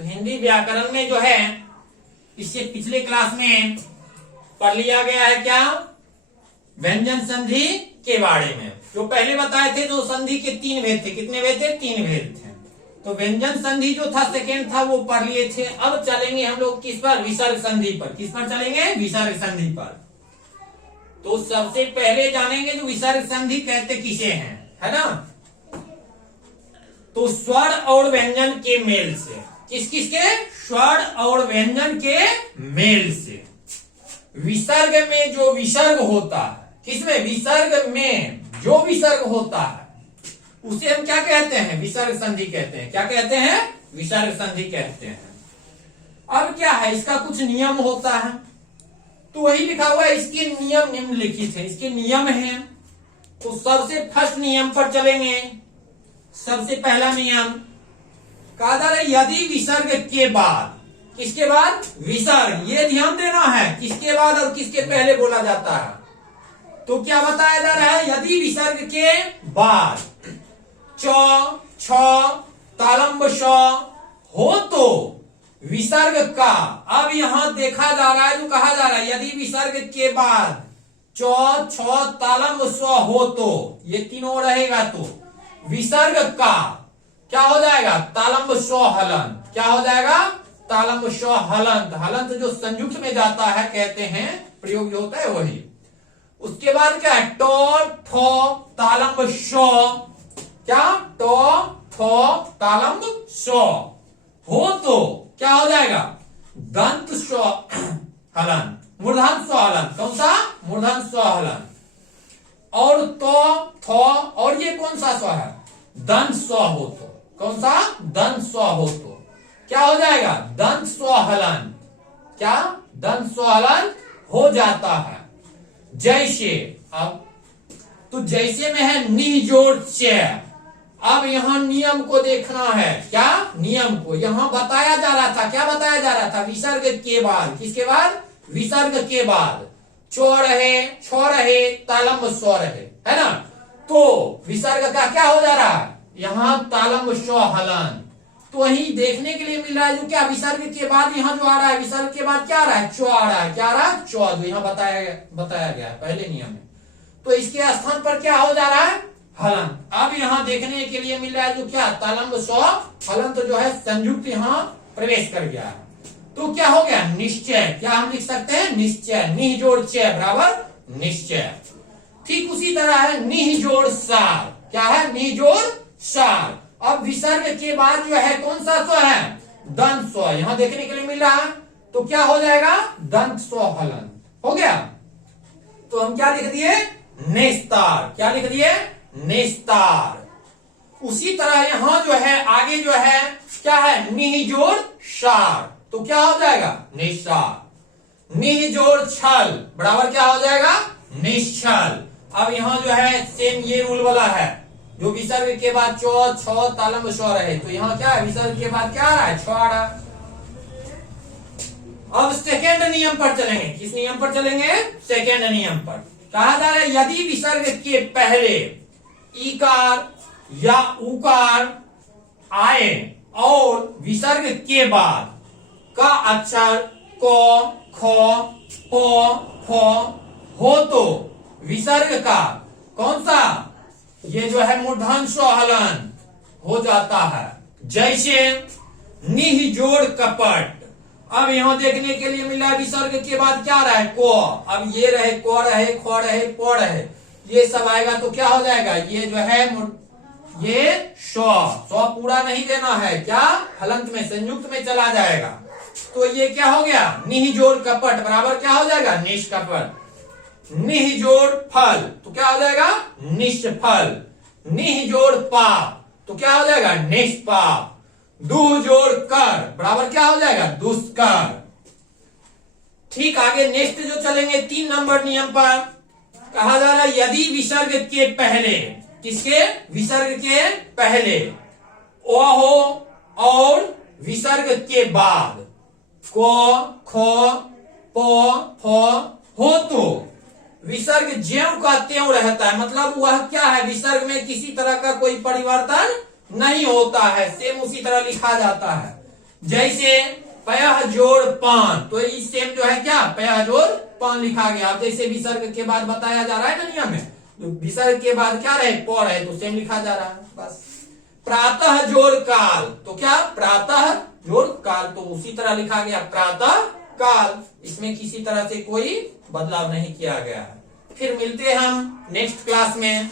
तो हिंदी व्याकरण में जो है इससे पिछले क्लास में पढ़ लिया गया है क्या, व्यंजन संधि के बारे में। जो पहले बताए थे तो संधि के 3 भेद थे। कितने भेद थे? 3 भेद थे। तो व्यंजन संधि जो था सेकेंड था वो पढ़ लिए थे। अब चलेंगे हम लोग किस पर? विसर्ग संधि पर। किस पर चलेंगे? विसर्ग संधि पर। तो सबसे पहले जानेंगे जो विसर्ग संधि कहते किसे हैं, है ना। तो स्वर और व्यंजन के मेल से। किस किस के? स्वर और व्यंजन के मेल से। विसर्ग में जो विसर्ग होता है, किसमें? विसर्ग में जो विसर्ग होता है उसे हम क्या कहते हैं? विसर्ग संधि कहते हैं। क्या कहते हैं? विसर्ग संधि कहते हैं। अब क्या है, इसका कुछ नियम होता है। तो वही लिखा हुआ है, इसके नियम निम्नलिखित है। इसके नियम हैं। तो सबसे फर्स्ट नियम पर चलेंगे। सबसे पहला नियम कहा जा रहा है, यदि विसर्ग के बाद, किसके बाद? विसर्ग। ये ध्यान देना है, किसके बाद और किसके पहले बोला जाता है। तो क्या बताया जा रहा है? यदि विसर्ग के बाद च, छ, तालंब श हो तो विसर्ग का। अब यहां देखा जा रहा है, जो कहा जा रहा है, यदि विसर्ग के बाद च, छ, तालंब स्व हो तो, ये तीनों रहेगा तो विसर्ग का क्या हो जाएगा? तालंब स्व हलंत। क्या हो जाएगा? तालंब स्व हलंत। हलंत जो संयुक्त में जाता है कहते हैं, प्रयोग जो होता है वही। उसके बाद क्या है? टो, ठो, तालंब श। क्या? टो, ठो, तालंब श हो तो क्या हो जाएगा? दंत स्व हलंत, मूर्धन स्व हलंत। कौन सा? मूर्धन स्व हलंत। और तो, थो, और ये कौन सा स्व है? दंत स्व हो तो। कौन सा? दंत स्व हो तो क्या हो जाएगा? दंत स्व हलंत। क्या? दंत स्व हलंत हो जाता है। जैसे, अब तो जैसे में है नि जोड़ च। अब यहां नियम को देखना है। क्या? नियम को यहां बताया जा रहा था। क्या बताया जा रहा था? विसर्ग के बाद। किसके बाद? विसर्ग के बाद चो रहे, छो रहे, तालंब स्व रहे, है ना। तो विसर्ग का क्या हो जा रहा है? यहां तालंब स्व हलन। तो वही देखने के लिए मिल रहा है, जो क्या विसर्ग के बाद यहां जो आ रहा है, विसर्ग के बाद क्या आ रहा है? चो आ रहा है। क्या आ रहा है? चो। जो यहां बताया गया है पहले नियम में। तो इसके स्थान पर क्या हो जा रहा है? हलंत। अब यहां देखने के लिए मिल रहा है, जो क्या? तालंब स्व हलंत जो है संयुक्त यहां प्रवेश कर गया है। तो क्या हो गया? निश्चय। क्या हम लिख सकते हैं? निश्चय। निह जोड़ च बराबर निश्चय। ठीक उसी तरह है निह जोड़ सार। क्या है? निह जोड़ सार। अब विसर्ग के बाद जो है कौन सा स्व है? दंत स्व यहां देखने के लिए मिल रहा है। तो क्या हो जाएगा? दंत स्व हलंत हो गया। तो हम क्या लिख दिए? नेस्तार। क्या लिख दिए? नेस्तार। उसी तरह यहां जो है आगे जो है क्या है? निह जोड़ सार। तो क्या हो जाएगा? निस्सार। निह जोड़ छल बराबर क्या हो जाएगा? निश्चल। अब यहां जो है सेम ये रूल वाला है, जो विसर्ग के बाद चो, छो, तालंब स्व रहे। तो यहां क्या है? विसर्ग के बाद क्या आ रहा है? छ आ रहा है। अब सेकेंड नियम पर चलेंगे। किस नियम पर चलेंगे? सेकेंड नियम पर। कहा जा रहा है, यदि विसर्ग के पहले ईकार या उकार आए और विसर्ग के बाद का अक्षर को, खो, पो, फो हो तो विसर्ग का कौन सा? ये जो है मूर्धन स्व हलन हो जाता है। जैसे निह जोड़ कपट। अब यहां देखने के लिए मिला विसर्ग के बाद क्या रहा है? को। अब ये रहे, को रहे, खो रहे, पो रहे, ये सब आएगा तो क्या हो जाएगा? ये जो है ये स्व पूरा नहीं देना है। क्या? हलंत में, संयुक्त में चला जाएगा। तो ये क्या हो गया? निह जोड़ कपट बराबर क्या हो जाएगा? निष्कपट। निह जोड़ फल तो क्या हो जाएगा? निष्फल। निह जोड़ पाप तो क्या हो जाएगा? निष्पाप। दुह जोड़ कर बराबर क्या हो जाएगा? दुष्कर। ठीक आगे नेक्स्ट जो चलेंगे 3 नंबर नियम पर। कहा जा रहा है, यदि विसर्ग के पहले, किसके? विसर्ग के पहले ओ हो और विसर्ग के बाद को, खो, पो, फो हो तो विसर्ग ज्यों का त्यों रहता है। मतलब वह क्या है? विसर्ग में किसी तरह का कोई परिवर्तन नहीं होता है, सेम उसी तरह लिखा जाता है। जैसे पयः जोड़ पान, तो इस सेम जो है क्या, पयः जोड़ पान लिखा गया। अब जैसे विसर्ग के बाद बताया जा रहा है ना नियम में, तो विसर्ग के बाद क्या रहे, प रहे, तो सेम लिखा जा रहा है बस। प्रातः जोड़ काल, तो क्या, प्रातः जोड़ काल, तो उसी तरह लिखा गया प्रातः काल, इसमें किसी तरह से कोई बदलाव नहीं किया गया है। फिर मिलते हैं हम नेक्स्ट क्लास में।